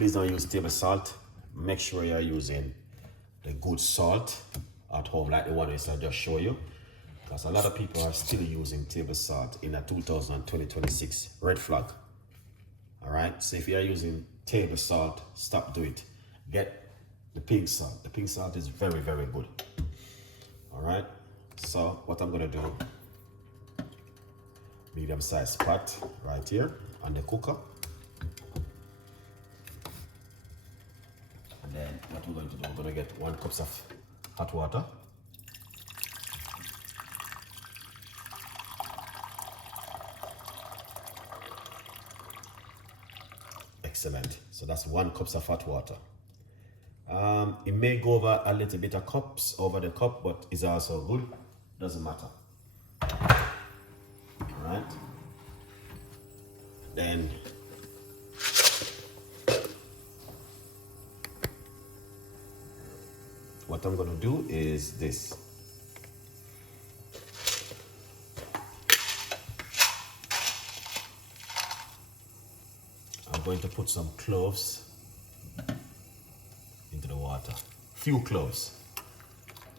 Please don't use table salt. Make sure you're using the good salt at home, like the one I just show you. Because a lot of people are still using table salt in a 2026 red flag. All right, so if you're using table salt, stop doing it. Get the pink salt. The pink salt is very, very good. All right, so what I'm gonna do, medium sized pot right here on the cooker. And then what we're going to do, we're gonna get 1 cup of hot water. Excellent. So that's 1 cup of hot water. It may go over a little bit of cups over the cup, but it's also good. Doesn't matter. All right. Then what I'm gonna do is this. I'm going to put some cloves into the water. Few cloves.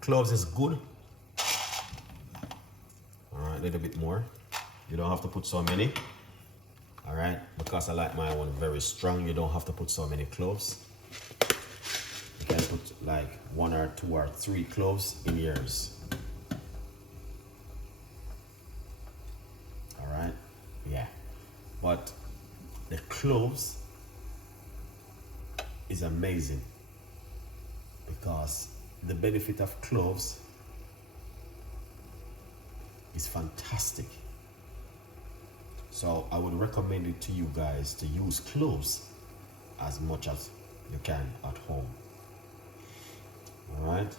Cloves is good. All right, a little bit more. You don't have to put so many. All right, because I like my one very strong, you don't have to put so many cloves. You can put like 1 or 2 or 3 cloves in yours. All right, yeah. But the cloves is amazing because the benefit of cloves is fantastic. So I would recommend it to you guys to use cloves as much as you can at home. All right.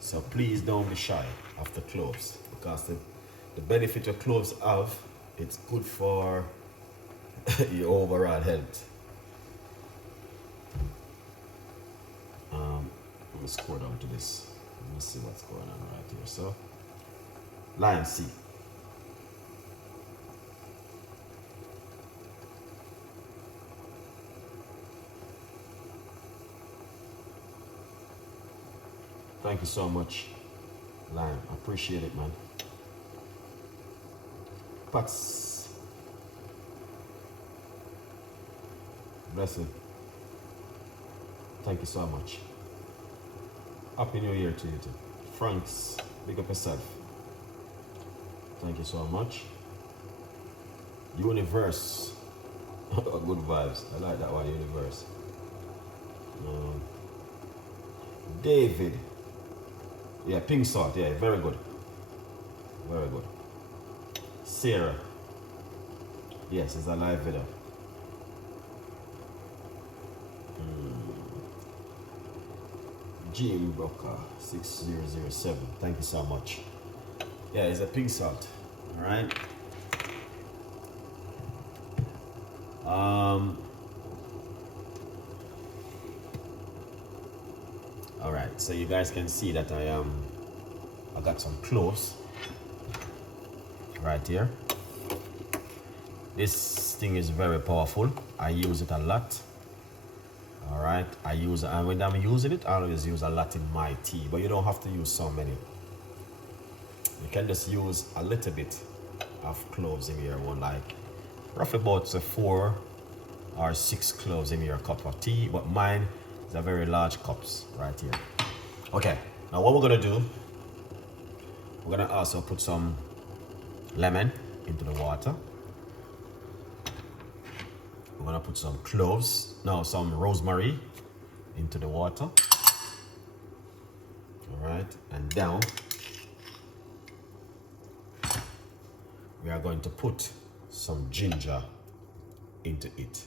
So please don't be shy of the cloves because the benefit of cloves have, it's good for your overall health. Let me scroll down to this. Let me see what's going on right here. So, lime seed. Thank you so much, Lime. I appreciate it, man. Pats. Blessing. Thank you so much. Happy New Year to you too. Franks, big up yourself. Thank you so much. Universe. Good vibes. I like that one, Universe. David. Yeah, pink salt. Yeah, very good. Very good. Sarah. Yes, it's a live video. Jim Broker 6007. Thank you so much. Yeah, it's a pink salt. All right. All right. So you guys can see that I got some cloves right here. This thing is very powerful. I use it a lot. All right, and when I'm using it, I always use a lot in my tea, but you don't have to use so many. You can just use a little bit of cloves in your one, like roughly about 4 or 6 cloves in your cup of tea, but mine is a very large cups right here. Okay, now what we're gonna do, we're gonna also put some lemon into the water. We're gonna put some cloves, some rosemary into the water. All right, and down we are going to put some ginger into it.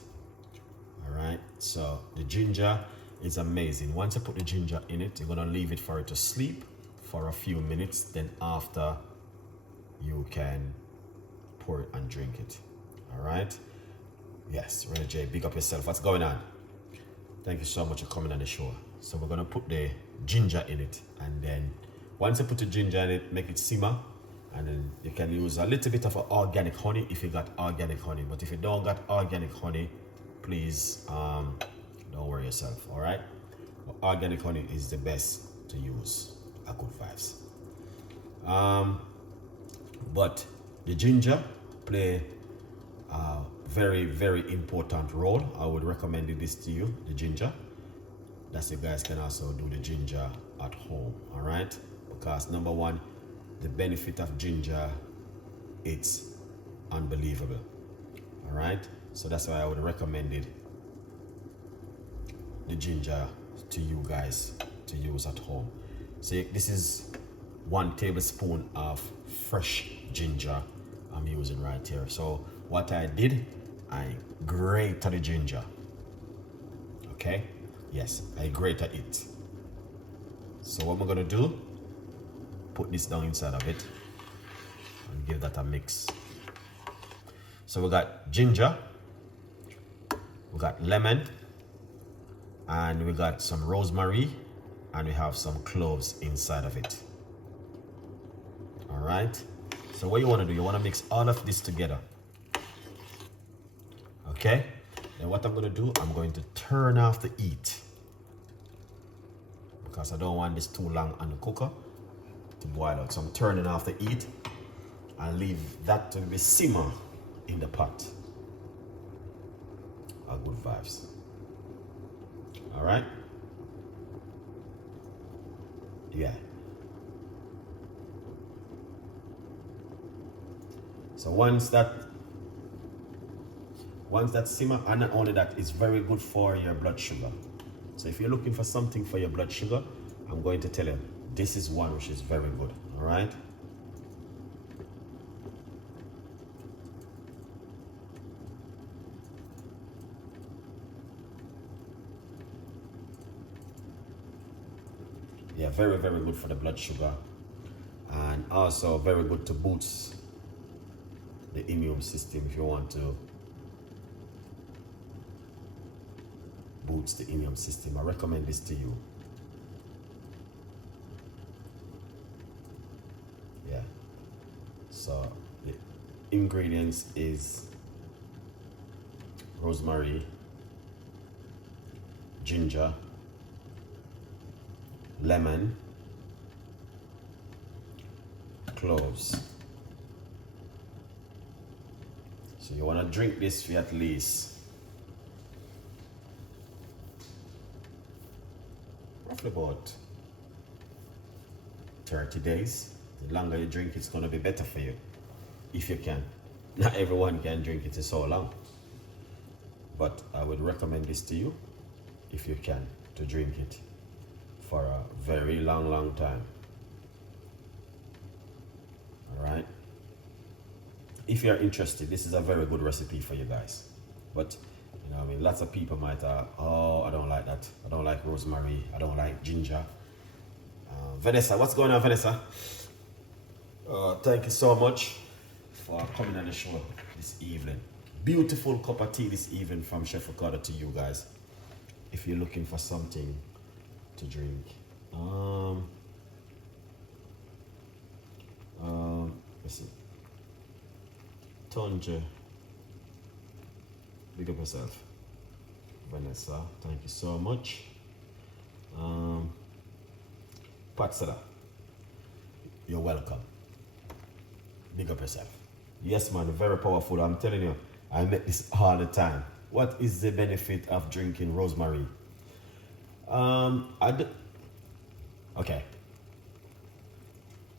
All right, so the ginger is amazing. Once you put the ginger in it, you're gonna leave it for it to sleep for a few minutes. Then after, you can pour it and drink it. All right. Yes, Renee J, big up yourself. What's going on? Thank you so much for coming on the show. So we're gonna put the ginger in it, and then once you put the ginger in it, make it simmer, and then you can use a little bit of organic honey if you got organic honey. But if you don't got organic honey, please don't worry yourself, all right? Organic honey is the best to use at Good Vibes. But the ginger play a very, very important role. I would recommend this to you, the ginger. That you guys can also do the ginger at home, all right? Because number one, the benefit of ginger, it's unbelievable, all right? So that's why I would recommend the ginger to you guys to use at home. So this is 1 tablespoon of fresh ginger I'm using right here. So what I did, I grated the ginger. Okay, yes, I grated it. So what we're gonna do, put this down inside of it and give that a mix. So we got ginger, we got lemon, and we got some rosemary, and we have some cloves inside of it. All right, so what you want to do, you want to mix all of this together. Okay, then what I'm going to do, I'm going to turn off the heat because I don't want this too long on the cooker to boil out. So I'm turning off the heat and leave that to be simmer in the pot. Good Vibes. All right, yeah. So once that simmer, and not only that, it's very good for your blood sugar. So if you're looking for something for your blood sugar, I'm going to tell you this is one which is very good. All right. Yeah, very, very good for the blood sugar, and also very good to boost the immune system if you want to boost the immune system. I recommend this to you. Yeah. So the ingredients is rosemary, ginger, lemon, cloves. So you want to drink this for at least roughly about 30 days. The longer you drink, it's going to be better for you, if you can. Not everyone can drink it so long, but I would recommend this to you if you can, to drink it for a very long time. All right, if you're interested, this is a very good recipe for you guys. But you know, I mean, lots of people might oh, I don't like that, I don't like rosemary, I don't like ginger. Vanessa, what's going on, Vanessa? Thank you so much for coming on the show this evening. Beautiful cup of tea this evening from Chef Ricardo to you guys, if you're looking for something to drink. Let's see. Tonja, big up yourself. Vanessa, thank you so much. Patsada, you're welcome. Big up yourself. Yes, man, very powerful. I'm telling you, I make this all the time. What is the benefit of drinking rosemary? Okay.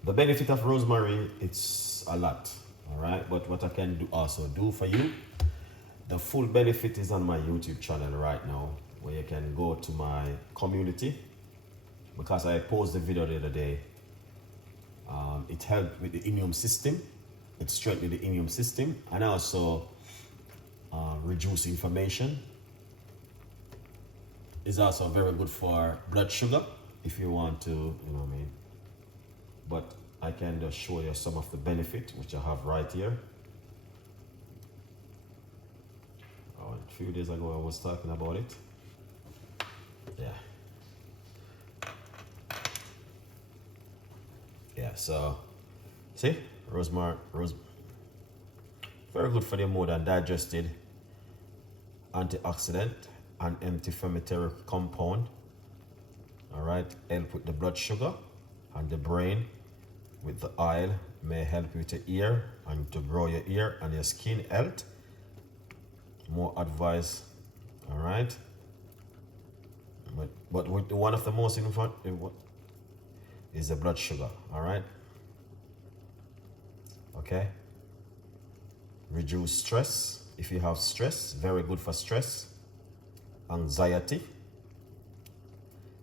The benefit of rosemary, it's a lot, all right? But what I can also do for you, the full benefit is on my YouTube channel right now, where you can go to my community, because I posted the video the other day. It helped with the immune system. It strengthened the immune system, and also reduce inflammation. It's also very good for blood sugar, if you want to, you know what I mean. But I can just show you some of the benefit which I have right here. Oh, a few days ago I was talking about it. Yeah, so see, rosemary, very good for the mood and digested antioxidant and anti-inflammatory compound. All right, help with the blood sugar and the brain. With the oil, may help you with your ear and to grow your ear and your skin health. More advice. All right, but with one of the most important is the blood sugar. All right. Okay. Reduce stress. If you have stress, very good for stress. Anxiety.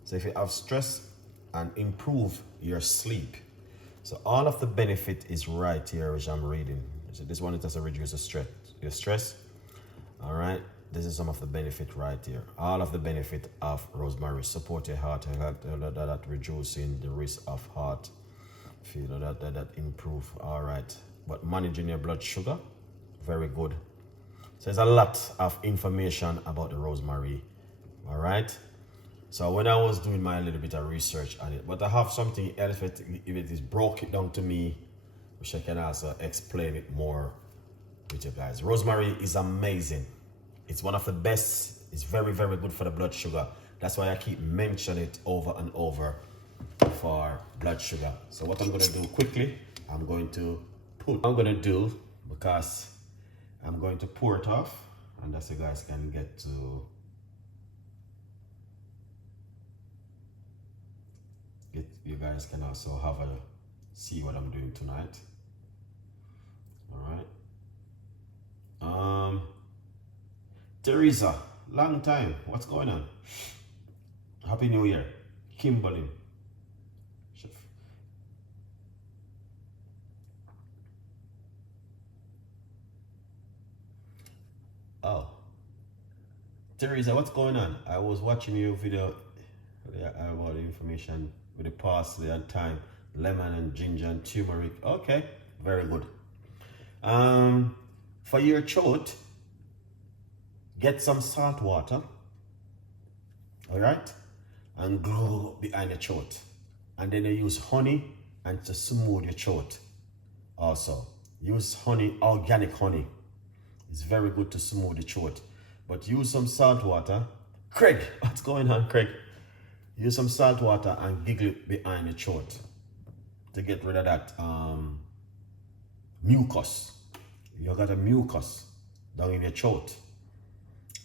So if you have stress, and improve your sleep. So all of the benefit is right here, which I'm reading. So this one, it does reduce the stress. Your stress. All right. This is some of the benefit right here. All of the benefit of rosemary. Support your heart and that reducing the risk of heart. Feel that improve. All right. But managing your blood sugar, very good. So there's a lot of information about the rosemary. All right. So when I was doing my little bit of research on it, but I have something else if it is broke it down to me, which I can also explain it more with you guys. Rosemary is amazing. It's one of the best. It's very, very good for the blood sugar. That's why I keep mentioning it over and over for blood sugar. So what I'm going to do quickly, I'm going to pour it off, and that's so you guys can get to you guys can also have a see what I'm doing tonight. All right. Teresa, long time. What's going on? Happy New Year. Kimberly. Chef. Oh. Teresa, what's going on? I was watching your video about the information with the parsley and thyme, lemon and ginger and turmeric. Okay, very good. For your throat, get some salt water, all right, and glue behind the throat. And then you use honey and to smooth your throat. Also, use honey, organic honey. It's very good to smooth the throat. But use some salt water. Craig, what's going on, Craig? Use some salt water and giggle it behind the throat to get rid of that mucus. You got a mucus down in your throat.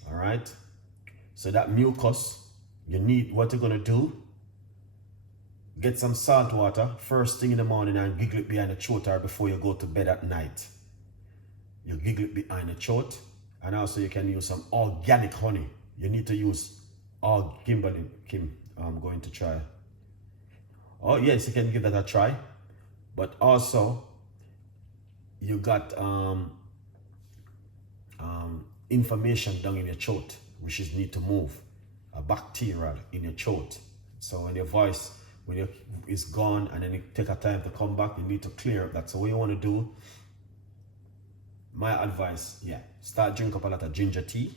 All right. So that mucus, you need what you're gonna do. Get some salt water first thing in the morning and giggle it behind the throat, or before you go to bed at night. You giggle it behind the throat, and also you can use some organic honey. You need to use Kimberly, Kim. I'm going to try. Oh yes, you can give that a try. But also, you got inflammation down in your throat, which is need to move. A bacteria in your throat. So when your voice, it's gone and then it take a time to come back, you need to clear up that. So what you want to do, my advice, start drink up a lot of ginger tea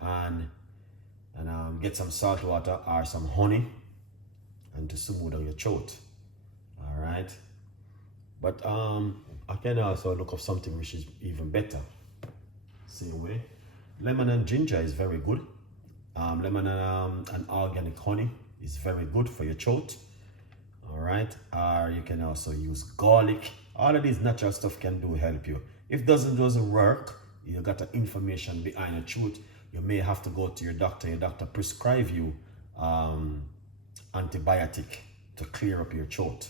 and get some salt water or some honey and to smooth out your throat. All right. But I can also look up something which is even better. Same way. Lemon and ginger is very good. Lemon and organic honey is very good for your throat. All right. Or you can also use garlic. All of these natural stuff can help you. If doesn't work, you got an inflammation behind your throat, you may have to go to your doctor. Your doctor prescribe you antibiotic to clear up your throat.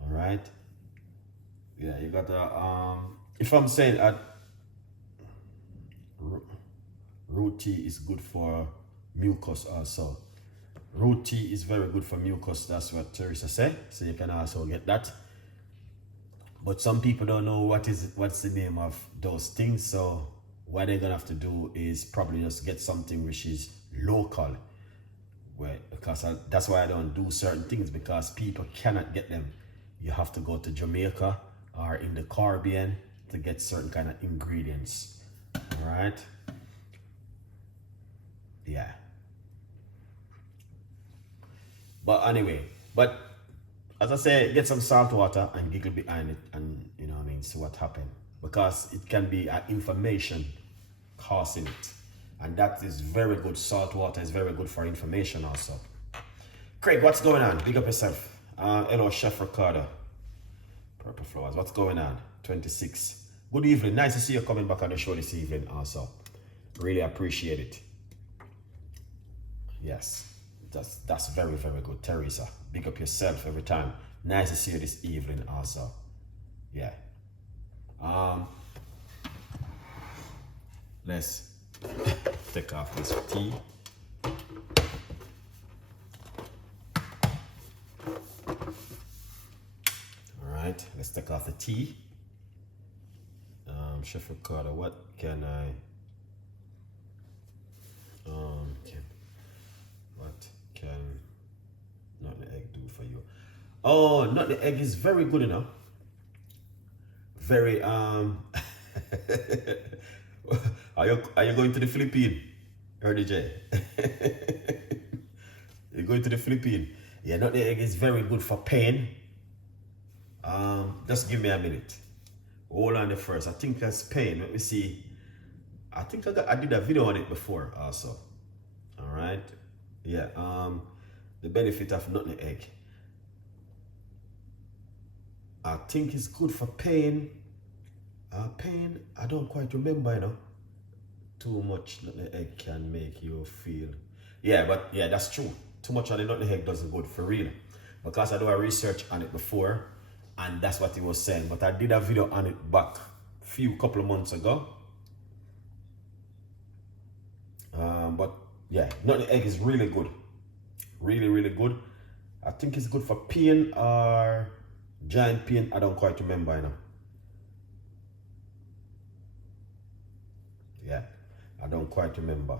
All right. Yeah, you got to. If I'm saying root tea is good for mucus also. Root tea is very good for mucus. That's what Teresa said. So you can also get that. But some people don't know what's the name of those things. So what they're gonna have to do is probably just get something which is local. Because that's why I don't do certain things, because people cannot get them. You have to go to Jamaica or in the Caribbean to get certain kind of ingredients. All right. Yeah. But anyway, as I say, get some salt water and giggle behind it, and you know what I mean, see what happens. Because it can be an inflammation causing it. And that is very good. Salt water is very good for inflammation also. Craig, what's going on? Big up yourself. Hello, Chef Ricardo. Purple Flowers, what's going on? 26. Good evening. Nice to see you coming back on the show this evening also. Really appreciate it. Yes, that's very, very good. Teresa, big up yourself every time. Nice to see you this evening also. Yeah. Let's take off this tea. Alright, let's take off the tea. Chef Ricardo, what can I what can not the egg do for you? Oh, not the egg is very good enough. Very are you going to the Philippines? Or DJ? You're going to the Philippines? Yeah, not the egg is very good for pain. Just give me a minute. Hold on the first. I think that's pain. Let me see. I think I did a video on it before also. Alright. Yeah. The benefit of not the egg. I think it's good for pain. Pain, I don't quite remember, you know. Too much nutmeg egg can make you feel. Yeah, but yeah, that's true. Too much on the nutmeg egg doesn't good for real. Because I do a research on it before, and that's what he was saying. But I did a video on it back couple of months ago. But yeah, nutmeg egg is really good. Really, really good. I think it's good for pain or giant pain. I don't quite remember, you know. Yeah, I don't quite remember.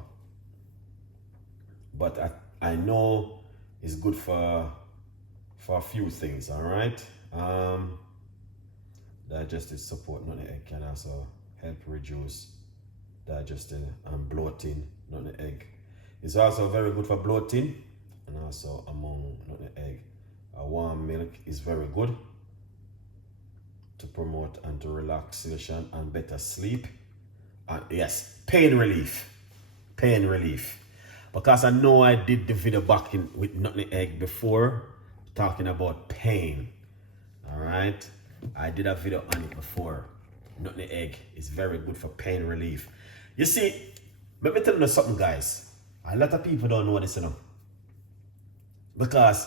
But I know it's good for a few things, all right? Digestive support, nutmeg egg can also help reduce digestion and bloating. Nutmeg egg is also very good for bloating, and also among nutmeg egg. A warm milk is very good to promote and to relaxation and better sleep. Yes, pain relief. Pain relief. Because I know I did the video back with nutmeg egg before, talking about pain. Alright? I did a video on it before. Nutmeg egg is very good for pain relief. You see, let me tell you something, guys. A lot of people don't know this, you know. Because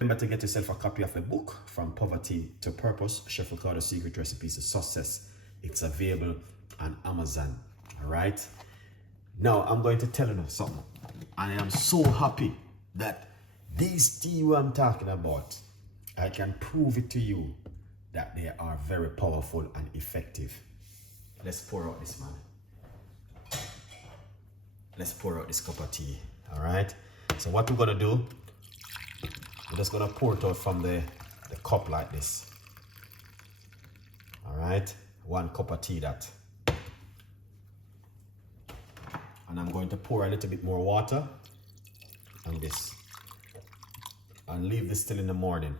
remember to get yourself a copy of the book, From Poverty to Purpose, Chef Ricardo's Secret Recipes to Success. It's available on Amazon. Alright? Now I'm going to tell you something. And I am so happy that these tea I'm talking about, I can prove it to you that they are very powerful and effective. Let's pour out this, man. Let's pour out this cup of tea. Alright? So what we're gonna do, we're just gonna pour it out from the cup like this. Alright? 1 cup of tea that. And I'm going to pour a little bit more water on this. And leave this till in the morning.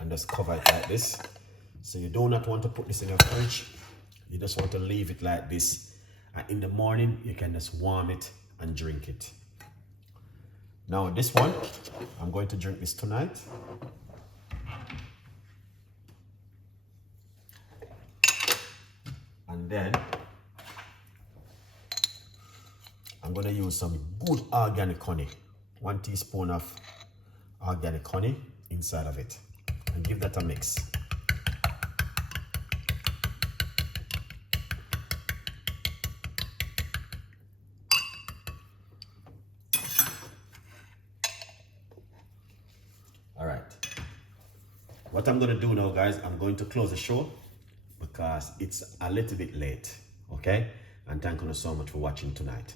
And just cover it like this. So you do not want to put this in your fridge. You just want to leave it like this. And in the morning, you can just warm it and drink it. Now this one, I'm going to drink this tonight. And then, I'm going to use some good organic honey. 1 teaspoon of organic honey inside of it. And give that a mix. Alright. What I'm going to do now, guys, I'm going to close the show because it's a little bit late. Okay? And thank you so much for watching tonight.